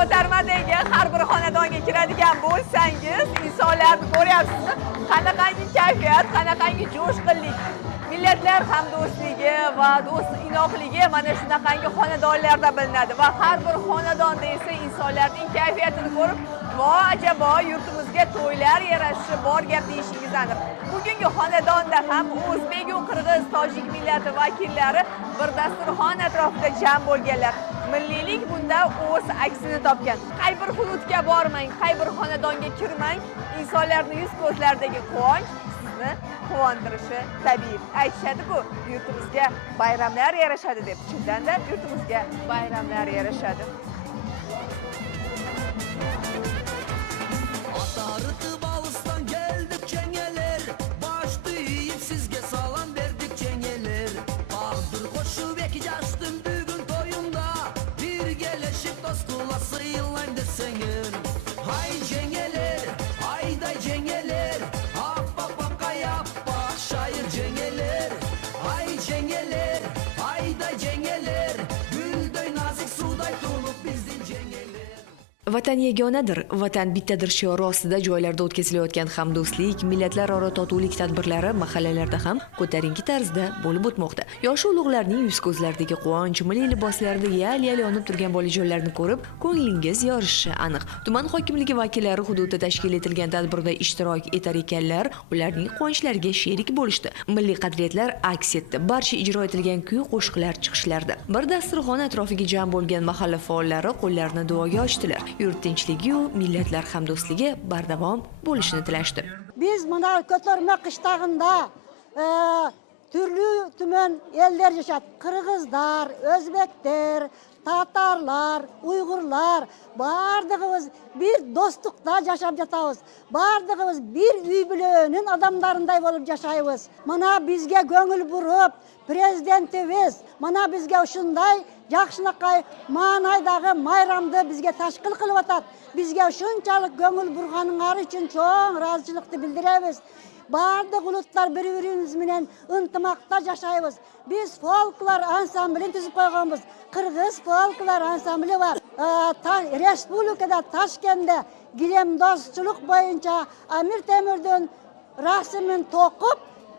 ko'tarmadagi har bir xonadonga kiradigan bo'lsangiz, insonlarni ko'ryapsizmi? Qanaqangi kayfiyat, qanaqangi jo'shqinlik. Millatlar hamdo'stligi va do'st inoqligi mana shunaqangi xonadonlarda bilinadi va har bir xonadonda esa insonlarning kayfiyatini ko'rib, "Vo, ajabo, yurtimizga to'ylar yarashishi bor gap" deyishingiz aniq. Bugungi xonadonda ham o'zbek, qirg'iz, tojik millati vakillari bir dasturxon atrofida jam bo'lganlar. Milliylik bunda o'z aksini topgan. Qay bir hududga bormang, qay bir xonadonga kirmang, insonlarning yuz-ko'zlaridagi quvonch sizni quvontirishi tabiiy. Aytishadi-ku, yurtimizga bayramlar yarashadi deb. Shundan-da yurtimizga bayramlar yarashadi. Atarıtıp alıstan geldik çengeler, başta yiyip sizge salam verdik çengeler. Ağdır koşup eki açtım bugün toyunda, bir geleşip dost kulası yıllayım desenin. Hay cengeler, hayday cengeler, hap hap hap kayap bak şair cengeler. Hay cengeler, hayday cengeler, gülday nazik suday tulup bizden cengeler. Vatan yegonadir, vatan bittadir shiori ostida joylarda o'tkazilayotgan hamdo'stlik, millatlararo totuvlik tadbirlari mahallalarda ham ko'tarinki tarzda bo'lib o'tmoqda. Yosh ulug'larning yuz-ko'zlaridagi quvonch, milliy liboslarda yal-yal yonib turgan bolajonlarni ko'rib, ko'nglingiz yorishishi aniq. Tuman hokimligi vakillari hududda tashkil etilgan tadbirda ishtirok etar ekanlar, ularning quvonchlariga sherik bo'lishdi. Milliy qadriyatlar aks etdi. Barcha ijro etilgan kuy-qo'shiqlar chiqishlardi. Bir dasturxon atrofiga jam bo'lgan mahalla faollari qo'llarini duoga ochdilar. Yurt tinchligiyu millatlar hamdo'stligi bardavom bo'lishini tilashdi. Biz mana ko'tarma qishtog'ida turli tuman ellar yashaydi. Qirg'izlar, o'zbeklar, tatarlar, uyg'urlar, bardığımız bir dostlukta yaşab yatağız. Bardığımız bir uy bilenin adamlarınday bolup yaşayız. Mana bizge göngül burup, prezidentimiz mana bizge uşunday yaxşınaqay manaydagı mayramdı bizge taşkil kılıp atat. Bizge şunçalık göngül burğanıngары için çoğun razıçılıkты bildiremiz. Bardıq ulutlar bir-birimiz bilen ıntımakta yaşayız. Biz folklar ansamblini tüzüp koyganбыз. Kırgız folklar ansambli var. Respublikada Taşkent'te gilemdozçuluk boyunca Amir Temur'dan rasmini tokup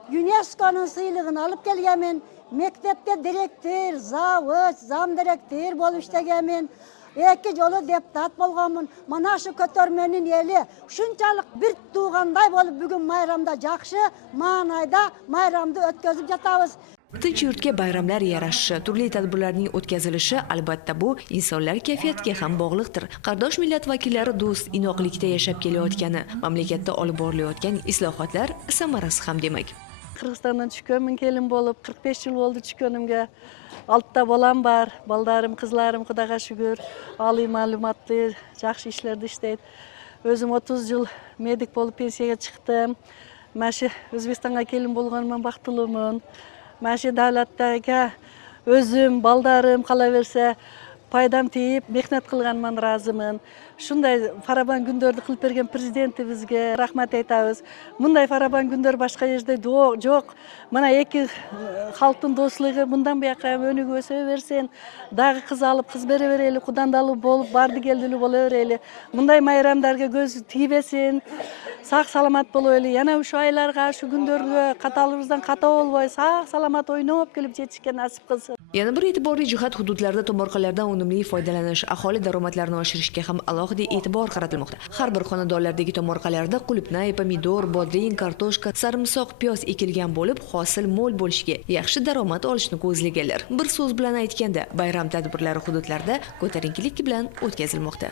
UNESCO'nun sıylığını alıp gelgemin. Mektepte direktör, zavod, zam direktör bolup işlegemin. Eki jolu deputat bolganmın. Mana şu kötörmenin eli şunçalık bir tuğanday bolup bugün mayramda jakşı manayda mayramda ötközüp jatabız. Tinch yurtga bayramlar yarashishi, turli tadbirlarning o'tkazilishi albatta bu insonlar kayfiyatiga ham bog'liqdir. Qardosh millat vakillari do'st inoqlikda yashab kelayotgani, mamlakatda olib borilayotgan islohotlar samarasi ham demak. Qirg'izistondan tushganman kelin bo'lib 45 yil bo'ldi tushganimga. 6ta bolam bor, baldarim, qizlarim Xudoga shukr, oliy ma'lumotli, yaxshi ishlarda ishlaydi. O'zim 30 yil medik bo'lib pensiyaga chiqdim. Mana shu O'zbekistonga kelin bo'lganman, baxtliman. Mana shu davlatdagi o'zim, baldarim qolaversa paydam tegib, mehnat qilganman, roziman. Shunday faraban günlerde qilib bergan prezidentimizga rahmat aytamiz. Bunday faraban günler boshqa yerda yo'q. Mana iki xalqning do'stligi bundan buyoqqa ham o'niga o'saversin. Dag'i qiz olib, qiz beraverayli, qudandali bo'lib, bardi keldili bo'laverayli. Bunday bayramlarga ko'z tiybesin. Sağ salamat bo'layli. Yana o'sha oylarga, shu kunlarga qataligimizdan qata olmay, sağ salamat o'ynab kelib yetishga nasib qilsin. Yana bir e'tiborli jihat hududlarda tomorqalardan unumli foydalanish, aholi daromadlarini oshirishga ham alohida e'tibor qaratilmoqda. Har bir xonadonlardagi tomorqalarda qulupnay, pomidor, bodring, kartoshka, sarimsoq, piyoz ekilgan bo'lib, hosil mo'l bo'lishiga, yaxshi daromad olishni ko'zlaganlar. Bir so'z bilan aytganda, bayram tadbirlari hududlarda ko'tarinkilik bilan o'tkazilmoqda.